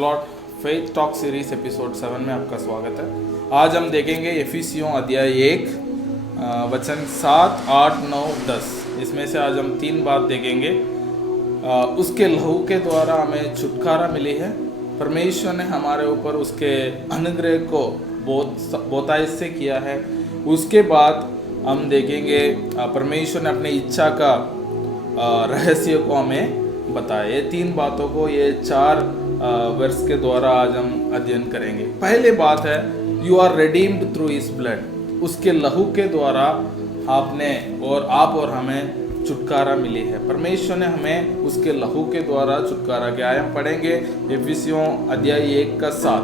Lord. Faith talk series episode 7 में आपका स्वागत है। आज हम देखेंगे एफिसियों अध्याय 1 वचन 7, 8, 9, 10। इसमें से आज हम 3 बात देखेंगे। उसके लहू के द्वारा हमें छुटकारा मिली है। परमेश्वर ने हमारे ऊपर उसके अनुग्रह को बहुतायत से किया है। उसके बाद हम देखेंगे परमेश्वर ने अपनी इच्छा का रहस्य को हमें बताया। ये 3 बातों को ये 4 वर्ष के द्वारा आज हम अध्ययन करेंगे। पहले बात है you are redeemed through his blood. उसके लहू के द्वारा आपने और आप और हमें छुटकारा मिली है। परमेश्वर ने हमें उसके लहू के द्वारा छुटकारा किया है। हम पढ़ेंगे एफिसियों अध्याय 1 का 7।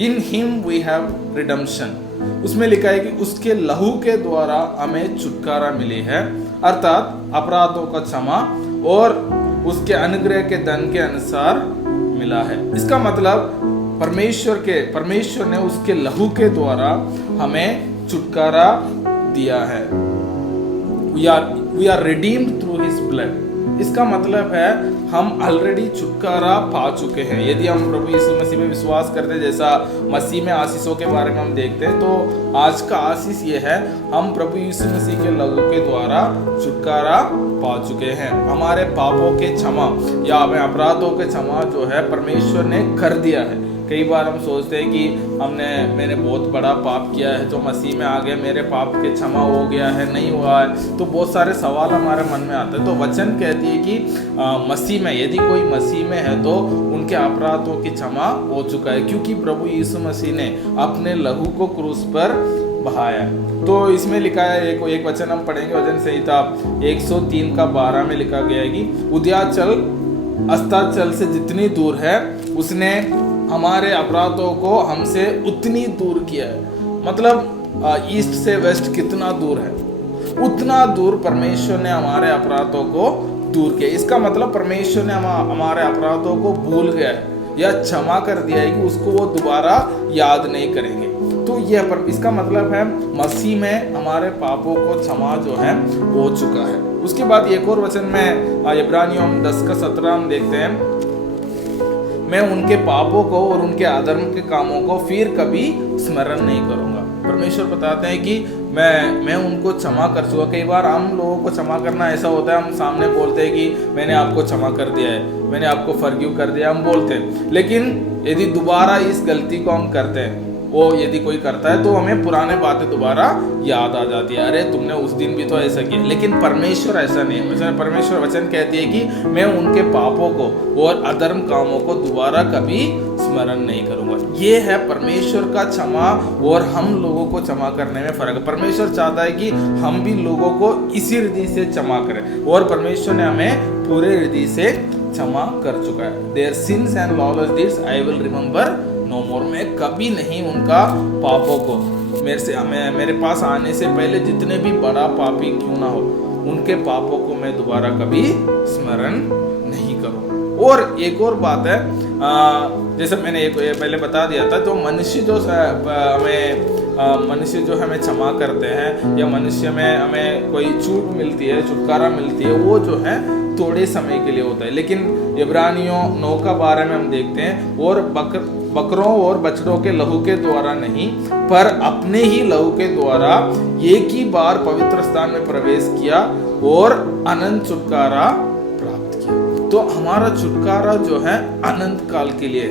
In him we have redemption. उसमें लिखा है कि उसके लहू के द्वारा हमें छुटकारा मिली है, अर्थात अपराधों का क्षमा और उसके अनुग्रह के धन के अनुसार मिला है। इसका मतलब परमेश्वर ने उसके लहू के द्वारा हमें छुटकारा दिया है। We are redeemed through his blood. इसका मतलब है हम ऑलरेडी छुटकारा पा चुके हैं। यदि हम प्रभु यीशु मसीह में विश्वास करते हैं, जैसा मसीह में आशीषों के बारे में हम देखते हैं, तो आज का आशीष ये है हम प्रभु यीशु मसीह के लहू के द्वारा छुटकारा पा चुके हैं। हमारे पापों के क्षमा या हमें अपराधों के क्षमा जो है परमेश्वर ने कर दिया है। कई बार हम सोचते हैं कि मैंने बहुत बड़ा पाप किया है, जो मसीह में आ गया मेरे पाप के क्षमा हो गया है, नहीं हुआ है, तो बहुत सारे सवाल हमारे मन में आते हैं। तो वचन कहती है कि मसीह में यदि कोई मसीह में है तो उनके अपराधों की क्षमा हो चुका है, क्योंकि प्रभु यीशु मसीह ने अपने लहू को क्रूस पर बहाया। तो इसमें लिखा है एक वचन हम पढ़ेंगे, वचन संहिता 103 का 12 में लिखा गया है कि उदयाचल अस्ताचल से जितनी दूर है उसने हमारे अपराधों को हमसे उतनी दूर किया है। मतलब ईस्ट से वेस्ट कितना दूर है, उतना दूर परमेश्वर ने हमारे अपराधों को दूर किया। इसका मतलब परमेश्वर ने हमारे अपराधों को भूल गया है या क्षमा कर दिया है कि उसको वो दोबारा याद नहीं करेंगे। तो यह इसका मतलब है मसीह में हमारे पापों को क्षमा जो है हो चुका है। उसके बाद एक और वचन में इब्रानियों 10 का 17 हम देखते हैं, मैं उनके पापों को और उनके अधर्म के कामों को फिर कभी स्मरण नहीं करूंगा। परमेश्वर बताते हैं कि मैं उनको क्षमा कर चुका। कई बार हम लोगों को क्षमा करना ऐसा होता है, हम सामने बोलते हैं कि मैंने आपको क्षमा कर दिया है, मैंने आपको फॉरगिव कर दिया, हम बोलते हैं। लेकिन यदि दोबारा इस गलती को हम करते हैं, वो यदि कोई करता है, तो हमें पुराने बातें दोबारा याद आ जाती है। अरे तुमने उस दिन भी तो ऐसा किया। लेकिन परमेश्वर ऐसा नहीं है। परमेश्वर वचन कहती है कि मैं उनके पापों को और अधर्म कामों को दोबारा कभी स्मरण नहीं करूंगा। ये है परमेश्वर का क्षमा और हम लोगों को क्षमा करने में फर्क है। परमेश्वर चाहता है कि हम भी लोगों को इसी हृदय से क्षमा करें, और परमेश्वर ने हमें पूरे हृदय से क्षमा कर चुका है। Their sins and lawless deeds I will remember no more. मैं कभी नहीं उनका पापों को मेरे पास आने से पहले जितने भी बड़ा पापी क्यों ना हो, उनके पापों को मैं दोबारा कभी स्मरण नहीं करूँ। और एक और बात है, जैसे मैंने पहले बता दिया था, तो मनुष्य जो हमें क्षमा करते हैं या मनुष्य में हमें कोई छूट मिलती है, छुटकारा मिलती है, वो जो है थोड़े समय के लिए होता है। लेकिन इब्रानियों 9 का 12 में हम देखते हैं, और बकरों और बछड़ों के लहू के द्वारा नहीं, पर अपने ही लहू के द्वारा एक ही बार पवित्र स्थान में प्रवेश किया और अनंत छुटकारा प्राप्त किया। तो हमारा छुटकारा जो है अनंत काल के लिए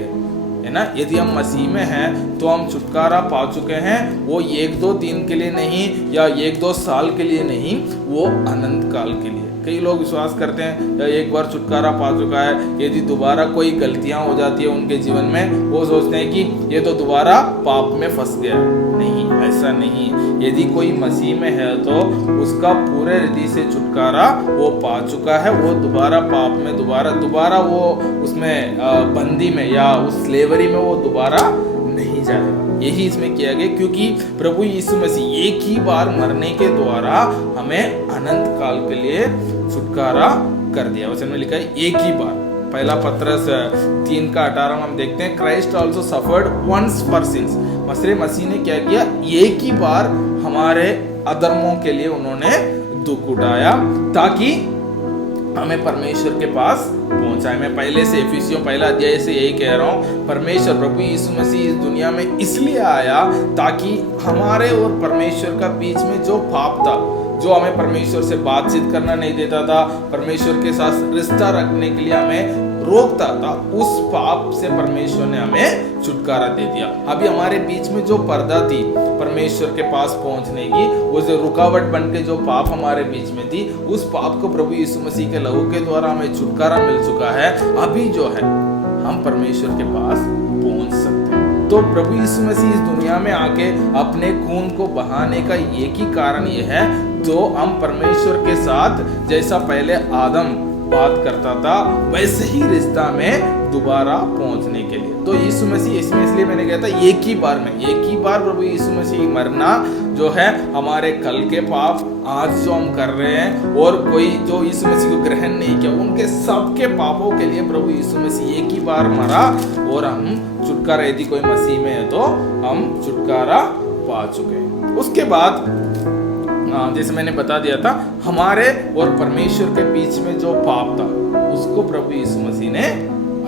है ना। यदि हम मसीह में हैं तो हम छुटकारा पा चुके हैं। वो 1-2 दिन के लिए नहीं या 1-2 साल के लिए नहीं, वो अनंत काल के लिए। कई लोग विश्वास करते हैं या एक बार छुटकारा पा चुका है, यदि दोबारा कोई गलतियां हो जाती है उनके जीवन में, वो सोचते हैं कि ये तो दोबारा पाप में फंस गया। नहीं, ऐसा नहीं। यदि कोई मसीह में है तो उसका पूरे हृदय से छुटकारा वो पा चुका है। वो दोबारा पाप में दोबारा वो उसमें बंदी में या उस स्लेवरी में वो दोबारा नहीं जाएगा। यही इसमें किया गया, क्योंकि प्रभु यीशु मसीह एक ही बार मरने के द्वारा हमें अनंत काल के लिए छुटकारा कर दिया। वचन में लिखा है एक ही बार। पहला पत्रस 3 का 18 में हम देखते हैं, Christ also suffered once for sins. मसीह ने क्या किया, एक ही बार हमारे अधर्मों के लिए उन्होंने दुख उठाया, ताकि हमें परमेश्वर के पास पहुंचाए। मैं पहले से इफिसियों पहला अध्याय से यही कह रहा हूँ, परमेश्वर प्रभु यीशु मसीह इस दुनिया में इसलिए आया ताकि हमारे और परमेश्वर का बीच में जो पाप था, जो हमें परमेश्वर से बातचीत करना नहीं देता था, परमेश्वर के साथ रिश्ता रखने के लिए हमें रोकता था, उस पाप से परमेश्वर ने हमें छुटकारा दे दिया। अभी हमारे बीच में जो पर्दा थी परमेश्वर के पास पहुंचने की, वो जो रुकावट बन के जो पाप हमारे बीच में थी, उस पाप को प्रभु यीशु मसीह के लहू के द्वारा हमें छुटकारा मिल चुका है। अभी जो है हम परमेश्वर के पास पहुंच सकते हैं। तो प्रभु यीशु मसीह इस दुनिया में आके अपने खून को बहाने का एक ही कारण ये है, जो हम परमेश्वर के साथ जैसा पहले आदम बात करता था वैसे ही रिश्ता में दोबारा पहुंचने के लिए। तो यीशु मसीह इसलिए मैंने कहा था एक ही बार प्रभु यीशु मसीह मरना जो है हमारे कल के पाप आज जो हम कर रहे हैं और कोई जो यीशु मसीह को ग्रहण नहीं किया उनके सबके पापों के लिए प्रभु यीशु मसीह एक ही बार मरा और हम छुटकारा, यदि कोई मसीह में है तो हम छुटकारा पा चुके हैं। उसके बाद जैसे मैंने बता दिया था, हमारे और परमेश्वर के बीच में जो पाप था उसको प्रभु यीशु मसीह ने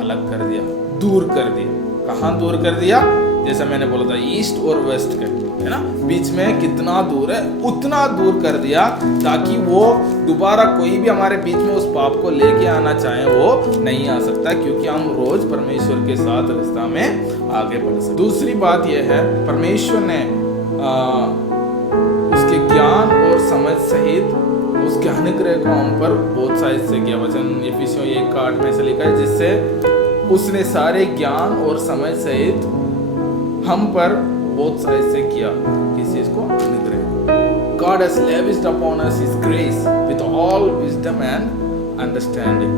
अलग कर दिया, दूर कर दिया। कहाँ दूर कर दिया? जैसा मैंने बोला था ईस्ट और वेस्ट के, है ना, बीच में कितना दूर है उतना दूर कर दिया ताकि वो दोबारा कोई भी हमारे बीच में उस पाप को लेके आना चाहे वो नहीं आ सकता, क्योंकि हम रोज परमेश्वर के साथ रिश्ता में आगे बढ़ सकते। दूसरी बात यह है, परमेश्वर ने उसके ज्ञान और समझ सहित उसके अनुग्रह को हम पर बहुत साइज से किया। वचन इफिसियों 1:8 में से लिखा है, जिससे उसने सारे ज्ञान और समझ सहित हम पर बहुत साइज से किया। किस चीज को? अनुग्रह। God has lavished upon us His grace with all wisdom and understanding।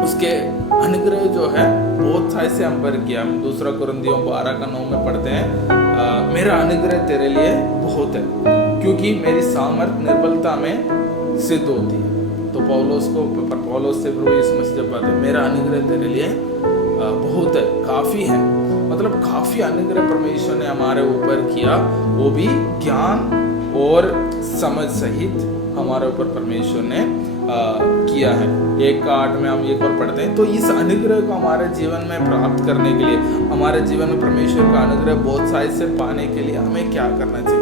उसके अनुग्रह जो है बहुत साइज से हम पर किया। दूसरा कुरिन्थियों 12:9 में पढ़ते हैं, मेरा अनुग्रह तेरे लिए बहुत है क्योंकि मेरी सामर्थ निर्बलता में सिद्ध होती है। तो पौलुस से प्रभु यीशु मसीह जब बात है, मेरा अनुग्रह तेरे लिए बहुत है, काफी है, मतलब काफी अनुग्रह परमेश्वर ने हमारे ऊपर किया, वो भी ज्ञान और समझ सहित हमारे ऊपर परमेश्वर ने किया है। 1:8 में हम एक और पढ़ते हैं। तो इस अनुग्रह को हमारे जीवन में प्राप्त करने के लिए, हमारे जीवन में परमेश्वर का अनुग्रह बहुत साइज से पाने के लिए हमें क्या करना चाहिए?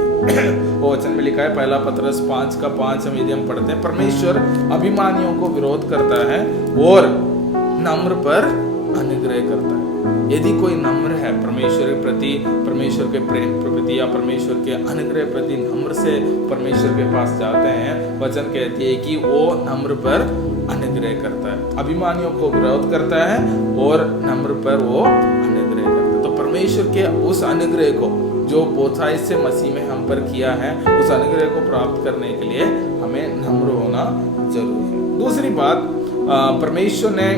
वो वचन में लिखा है, पहला पतरस 5:5 हम यदि हम पढ़ते हैं, परमेश्वर अभिमानियों को विरोध करता है और नम्र पर अनुग्रह करता है। यदि कोई नम्र है परमेश्वर के प्रति, परमेश्वर के प्रेम प्रति या परमेश्वर के अनुग्रह प्रति नम्र से परमेश्वर के पास जाते हैं, वचन कहती है कि वो नम्र पर अनुग्रह करता है, अभिमानियों को विरोध करता है और नम्र पर वो अनुग्रह करता है। तो परमेश्वर के उस अनुग्रह को जो बोथाई से मसीह में हम पर किया है, उस अनुग्रह को प्राप्त करने के लिए हमें नम्र होना जरूरी है। दूसरी बात, परमेश्वर ने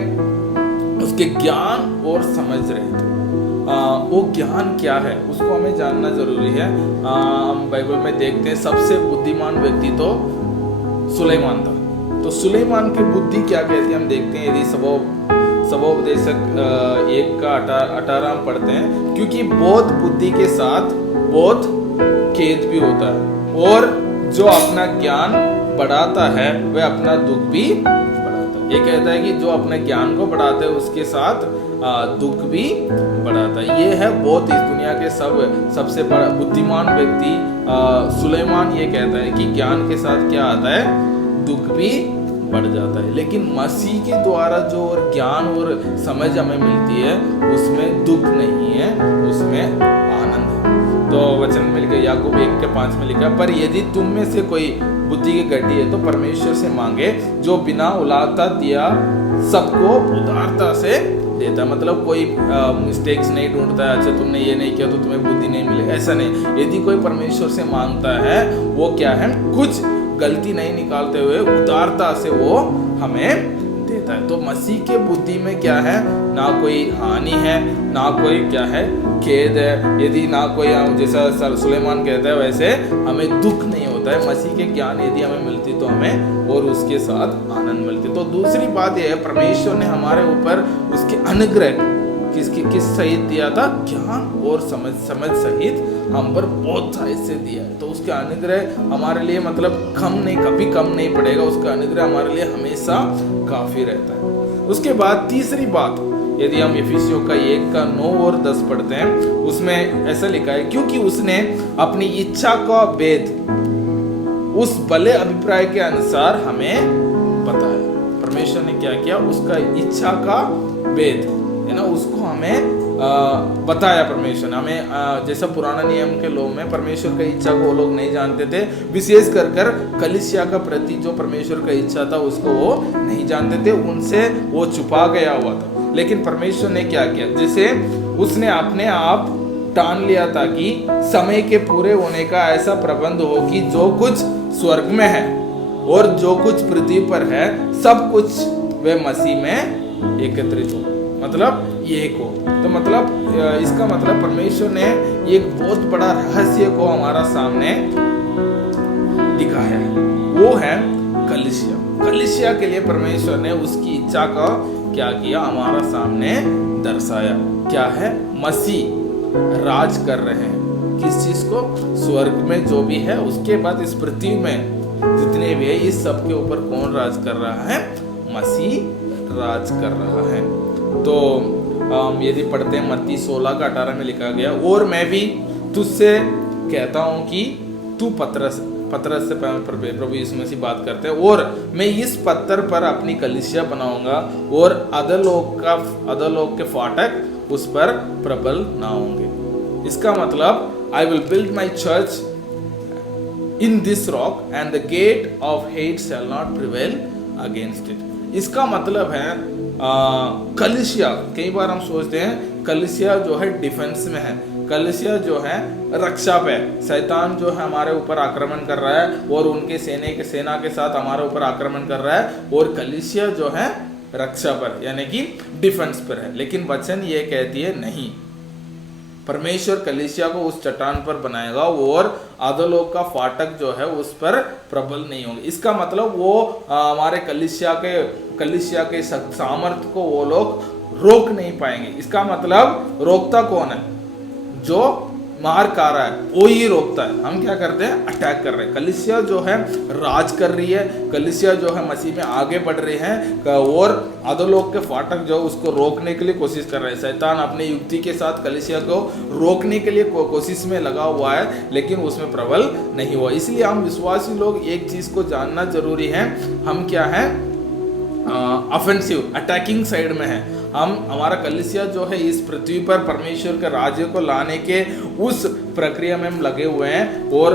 उसके ज्ञान और समझ रहे थे। वो ज्ञान क्या है उसको हमें जानना जरूरी है। हम बाइबल में देखते हैं सबसे बुद्धिमान व्यक्ति तो सुलेमान था। तो सुलेमान की बुद्धि क्या कहती है हम देखते हैं, यदि सबोपदेशक 1:18 हम पढ़ते हैं, क्योंकि बहुत बुद्धि के साथ बहुत खेद भी होता है और जो अपना ज्ञान बढ़ाता है वह अपना दुख भी बढ़ाता है। ये कहता है कि जो अपने ज्ञान को बढ़ाता है उसके साथ दुख भी बढ़ाता है। ये है बहुत इस दुनिया के सबसे बड़ा बुद्धिमान व्यक्ति सुलेमान ये कहता है कि ज्ञान के साथ क्या आता है, दुख भी बढ़ जाता है। लेकिन मसीह के द्वारा जो और ज्ञान और समझ हमें मिलती है उसमें दुख नहीं है, उसमें आनंद है। तो वचन में लिखा, याकूब 1:5 में लिखा, पर यदि तुम में से कोई बुद्धि की गड्डी है तो परमेश्वर से मांगे जो बिना उलाहता दिया सबको उदारता से देता। मतलब कोई मिस्टेक्स नहीं ढूंढता है, अच्छा तुमने ये नहीं किया तो तुम्हें बुद्धि नहीं मिलेगी, ऐसा नहीं। यदि कोई परमेश्वर से मांगता है वो क्या है, कुछ गलती नहीं निकालते हुए उदारता से वो हमें देता है। तो मसीह के बुद्धि में क्या है, ना कोई हानि है ना कोई क्या है खेद है। यदि ना कोई जैसा सुलेमान कहता है वैसे हमें दुख नहीं होता है। मसीह के ज्ञान यदि हमें मिलती तो हमें और उसके साथ आनंद मिलती। तो दूसरी बात यह है, परमेश्वर ने हमारे ऊपर उसके अनुग्रह किस सहित दिया था? ज्ञान और समझ सहित हम पर बहुत सा इससे दिया है। तो उसका अनुग्रह हमारे लिए मतलब कभी कम नहीं पड़ेगा, उसका अनुग्रह हमारे लिए हमेशा काफी रहता है। उसके बाद तीसरी बात, यदि हम एफिसियों का 1:9 और 10 पढ़ते हैं, उसमें ऐसा लिखा है, क्योंकि उसने अपनी इच्छा का भेद उस भले अभिप्राय के अनुसार हमें बताया। परमेश्वर ने क्या किया? उसका इच्छा का भेद है ना, उसको हमें बताया। परमेश्वर ने हमें जैसा पुराना नियम के लोग में परमेश्वर का इच्छा को वो लोग नहीं जानते थे, विशेष कर कलीसिया का प्रति जो परमेश्वर का इच्छा था उसको वो नहीं जानते थे, उनसे वो छुपा गया हुआ था। लेकिन परमेश्वर ने क्या किया? जैसे उसने अपने आप ठान लिया था कि समय के पूरे होने का ऐसा प्रबंध हो कि जो कुछ स्वर्ग में है और जो कुछ पृथ्वी पर है सब कुछ वे मसीह में एकत्रित हो, मतलब एक हो। तो मतलब इसका मतलब परमेश्वर ने एक बहुत बड़ा रहस्य को हमारा सामने दिखाया है, वो है कलीसिया के लिए परमेश्वर ने उसकी इच्छा का क्या किया? हमारा सामने दर्शाया। क्या है? मसीह राज कर रहे हैं। किस चीज को? स्वर्ग में जो भी है, उसके बाद इस पृथ्वी में जितने भी है, इस सब के ऊपर कौन राज कर रहा है? मसीह राज कर रहा है। तो यदि पढ़ते हैं मत्ती 16:18 में लिखा गया, और मैं भी तुझसे कहता हूं कि तू पतरस से प्रभु यीशु मसीह बात करते हैं, और मैं इस पत्थर पर अपनी कलीसिया बनाऊंगा और अधोलोक के फाटक उस पर प्रबल ना होंगे। इसका मतलब I will build my church in this rock and the gate of hate shall not prevail against it. इसका मतलब है कलीसिया, कई बार हम सोचते हैं कलीसिया जो है डिफेंस में है, कलीसिया जो है रक्षा पे, शैतान जो है हमारे ऊपर आक्रमण कर रहा है और उनके सेना के साथ हमारे ऊपर आक्रमण कर रहा है, और कलीसिया जो है रक्षा पर यानी कि डिफेंस पर है। लेकिन वचन ये कहती है नहीं, परमेश्वर कलीसिया को उस चट्टान पर बनाएगा और अधोलोक का फाटक जो है उस पर प्रबल नहीं होंगे। इसका मतलब वो हमारे कलीसिया के सामर्थ्य को वो लोग रोक नहीं पाएंगे। इसका मतलब रोकता कौन है? जो मार खा रहा है वो ही रोकता है। हम क्या करते हैं? अटैक कर रहे हैं। कलीसिया जो है राज कर रही है, कलीसिया जो है मसीह में आगे बढ़ रही है, और अधोलोक के फाटक जो उसको रोकने के लिए कोशिश कर रहे हैं। शैतान अपने युक्ति के साथ कलीसिया को रोकने के लिए कोशिश में लगा हुआ है, लेकिन उसमें प्रबल नहीं हुआ। इसलिए हम विश्वासी लोग एक चीज को जानना जरूरी है, हम क्या है? ऑफेंसिव अटैकिंग साइड में है। हमारा कलीसिया जो है इस पृथ्वी पर परमेश्वर के राज्य को लाने के उस प्रक्रिया में हम लगे हुए हैं, और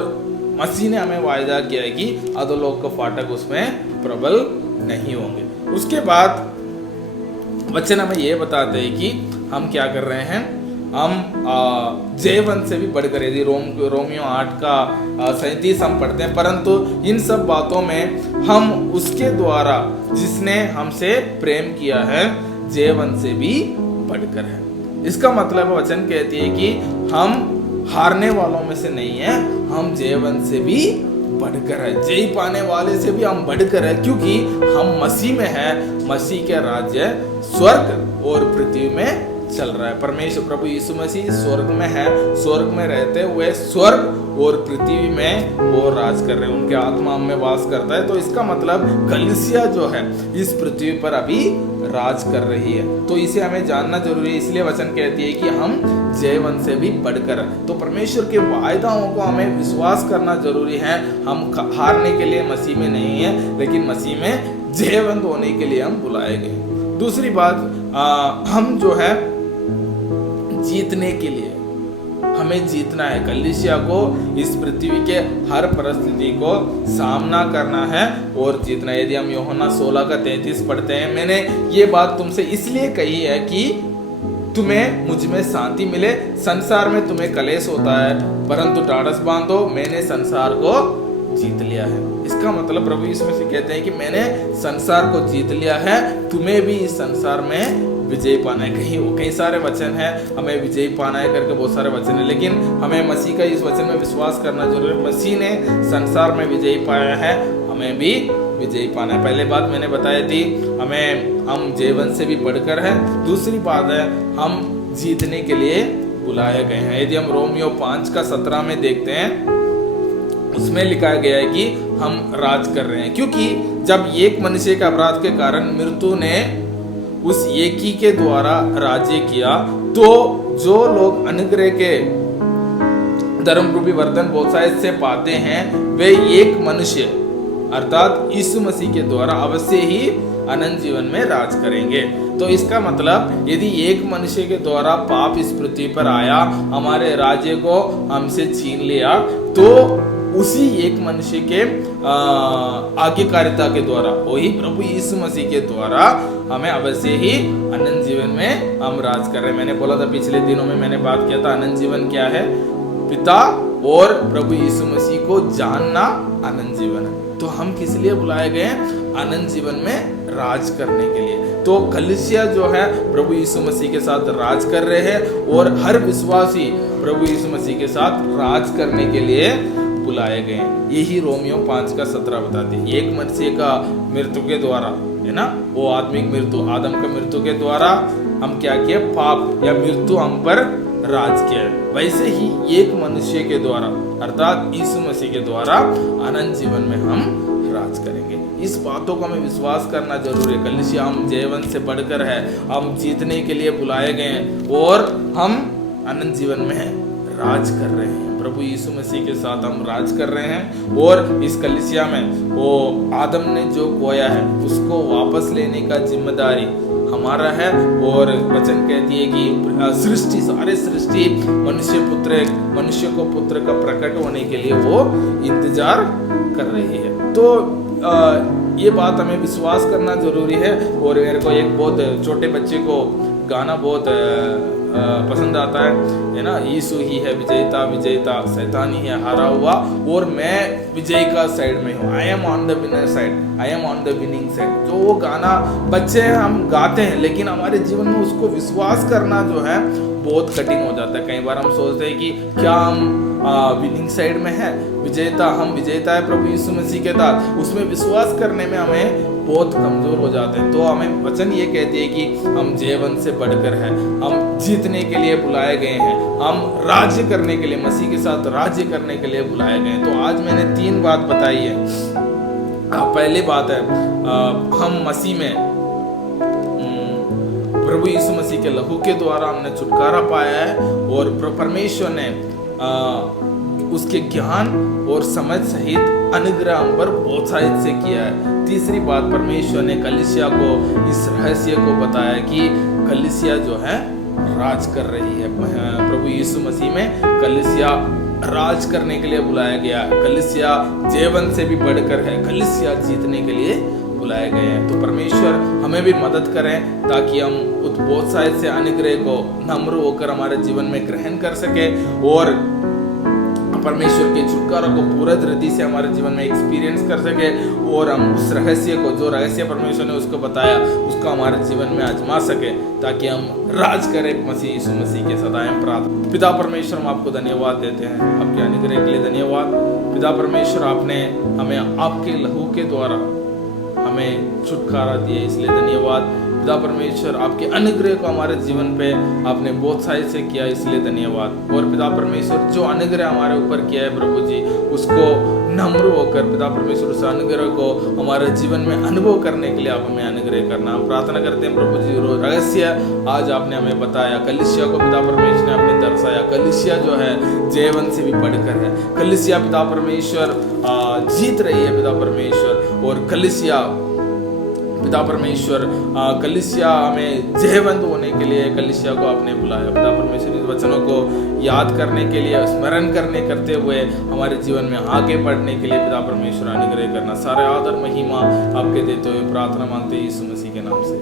मसीह ने हमें वायदा किया है कि अधोलोक का फाटक उसमें प्रबल नहीं होंगे। उसके बाद वचन हमें यह बताते हैं कि हम क्या कर रहे हैं? हम J1 से भी बढ़कर, यदि रोमियो 8:37 हम पढ़ते हैं, परंतु इन सब बातों में हम उसके द्वारा जिसने हमसे प्रेम किया है J1 से भी बढ़कर है। इसका मतलब वचन कहती है कि हम हारने वालों में से नहीं है, हम J1 से भी बढ़कर है, जय पाने वाले से भी हम बढ़कर है, क्योंकि हम मसीह में है। मसीह के राज्य स्वर्ग और पृथ्वी में चल रहा है। परमेश्वर प्रभु यीशु मसीह स्वर्ग में है, स्वर्ग में रहते हुए स्वर्ग और पृथ्वी में वो राज कर रहे हैं, उनके आत्मा में वास करता है। तो इसका मतलब कलीसिया जो है इस पृथ्वी पर अभी राज कर रही है। तो इसे हमें जानना जरूरी है। इसलिए वचन कहती है कि हम J1 से भी बढ़कर। तो परमेश्वर के वायदाओं को हमें विश्वास करना जरूरी है। हम हारने के लिए मसीह में नहीं है, लेकिन मसीह में J1 होने के लिए हम बुलाए गए। दूसरी बात, हम जो है जीतने के लिए हमें जीतना है। कलीसिया को इस पृथ्वी के हर परिस्थिति को सामना करना है और जीतना। यदि हम यूहन्ना 16:33 पढ़ते हैं, मैंने ये बात तुमसे इसलिए कही है कि तुम्हें मुझ में शांति मिले। संसार में तुम्हें कलेश होता है, परंतु ढाढ़स बांधो, मैंने संसार को जीत लिया है। इसका मतलब प्रभु यीशु मसीह कहते हैं कि मैंने संसार को जीत लिया है, तुम्हें भी इस संसार में विजय पाना है। कई सारे वचन हैं, हमें विजय पाना है करके बहुत सारे वचन हैं, लेकिन हमें मसीह का इस वचन में विश्वास करना जरूरी है। मसीह ने संसार में विजय पाया है, हमें भी विजयी पाना है। पहले बात मैंने बताई थी, हम जीवन से भी बढ़कर है। दूसरी बात है, हम जीतने के लिए बुलाए गए हैं। यदि हम रोमियो 5:17 में देखते हैं, उसमें लिखा गया है कि हम राज कर रहे हैं, क्योंकि जब एक मनुष्य के अपराध के कारण मृत्यु ने उस एक ही के द्वारा राज्य किया, तो जो लोग अनुग्रह के धर्म रूपी वरदान बहुतायत से पाते हैं, वे एक मनुष्य अर्थात यीशु मसीह के द्वारा अवश्य ही अनंत जीवन में राज करेंगे। तो इसका मतलब यदि एक मनुष्य के द्वारा पाप इस पृथ्वी पर आया, हमारे राज्य को हमसे छीन लिया, तो उसी एक मनुष्य के आज्ञाकारिता के द्वारा, वही प्रभु यीशु मसीह के द्वारा हमें अवश्य ही अनंत जीवन में हम राज कर रहे हैं। मैंने बोला था पिछले दिनों में, मैंने बात किया था अनंत जीवन क्या है। पिता और प्रभु यीशु मसीह को जानना अनंत जीवन है। तो हम किस लिए बुलाए गए हैं? अनंत जीवन में राज करने के लिए। तो कलीसिया जो है प्रभु यीशु मसीह के साथ राज कर रहे हैं, और हर विश्वासी प्रभु यीशु मसीह के साथ राज करने के लिए बुलाए गए हैं। यही रोमियो 5:17 बताती है। एक मनुष्य का मृत्यु के द्वारा, है ना, वो आत्मिक मृत्यु, आदम का मृत्यु के द्वारा हम क्या किए? पाप या मृत्यु हम पर राज किया है। वैसे ही एक मनुष्य के द्वारा अर्थात यीशु मसीह के द्वारा अनंत जीवन में हम राज करेंगे। इस बातों को हमें विश्वास करना जरूरी है। कलीसिया हम जीवन से बढ़कर है, हम जीतने के लिए बुलाए गए हैं, और हम अनंत जीवन में राज कर रहे हैं। प्रभु यीशु मसीह के साथ हम राज कर रहे हैं, और इस कलीसिया में वो आदम ने जो खोया है उसको वापस लेने का जिम्मेदारी हमारा है। और वचन कहती है कि सृष्टि, सारे सृष्टि मनुष्य को पुत्र का प्रकट होने के लिए वो इंतजार कर रही है। तो ये बात हमें विश्वास करना जरूरी है। और मेरे को एक बहुत छोटे बच्चे को गाना बहुत पसंद आता है ना, यीशु ही है विजेता विजेता, शैतान ही है हारा हुआ, और मैं विजय का साइड में हूँ। I am on the winner side, I am on the winning side. जो वो गाना बच्चे हम गाते हैं, लेकिन हमारे जीवन में उसको विश्वास करना जो है बहुत कठिन हो जाता है। कई बार हम सोचते हैं कि क्या हम विनिंग साइड में है, विजेता, हम विजेता है प्रभु यीशु मसीह के साथ, उसमें विश्वास करने में हमें बहुत कमजोर हो जाते हैं। तो हमें वचन ये कहती है कि हम जीवन से बढ़कर है, हम जीतने के लिए बुलाए गए हैं, हम राज्य करने के लिए, मसीह के साथ राज्य करने के लिए बुलाए गए हैं। तो आज मैंने 3 बात बताई है। पहली बात है, हम मसीह में प्रभु यीशु मसीह के लहू के द्वारा हमने छुटकारा पाया है, और परमेश्वर ने उसके ज्ञान और समझ सहित अनुग्रह हम पर बहुतायत से किया है। तीसरी बात, परमेश्वर ने कलीसिया को इस रहस्य को बताया कि कलीसिया जो है राज कर रही है। प्रभु यीशु मसीह में कलीसिया राज करने के लिए बुलाया गया। कलीसिया जीवन से भी बढ़कर है, कलीसिया जीतने के लिए बुलाए गए हैं। तो परमेश्वर हमें भी मदद करें ताकि हम उस बहुतायत से अनुग्रह को नम्र होकर हमारे जीवन में ग्रहण कर सके, और परमेश्वर के छुटकारा को पूरा रीति से हमारे जीवन में एक्सपीरियंस कर सके, और हम उस रहस्य को, जो रहस्य परमेश्वर ने उसको बताया, उसको हमारे जीवन में आजमा सके, ताकि हम राज करें मसीह यीशु मसीह के सदा। हम प्रार्थना। पिता परमेश्वर, हम आपको धन्यवाद देते हैं, आपके अनुग्रह के लिए धन्यवाद। पिता परमेश्वर, आपने हमें आपके लहू के द्वारा हमें छुटकारा दिए, इसलिए धन्यवाद। पिता परमेश्वर, आपके अनुग्रह को हमारे जीवन पे आपने बहुत सारे से किया, इसलिए धन्यवाद। और पिता परमेश्वर, जो अनुग्रह हमारे ऊपर किया है प्रभु जी, उसको नम्र होकर पिता परमेश्वर उस अनुग्रह को हमारे जीवन में अनुभव करने के लिए आप हमें अनुग्रह करना। हम प्रार्थना करते हैं प्रभु जी, रहस्य आज आपने हमें बताया, कलीसिया को पिता परमेश्वर ने आपने दर्शाया। कलीसिया जो है जीवन से भी बढ़कर है, कलीसिया पिता परमेश्वर जीत रही है पिता परमेश्वर, और कलीसिया पिता परमेश्वर, कलीसिया हमें जयवंत होने के लिए कलीसिया को आपने बुलाया। पिता परमेश्वर, इस वचनों को याद करने के लिए, स्मरण करते हुए हमारे जीवन में आगे बढ़ने के लिए पिता परमेश्वर अनुग्रह करना। सारे आदर महिमा आपके देते हुए प्रार्थना मांगते हैं यीशु मसीह के नाम से।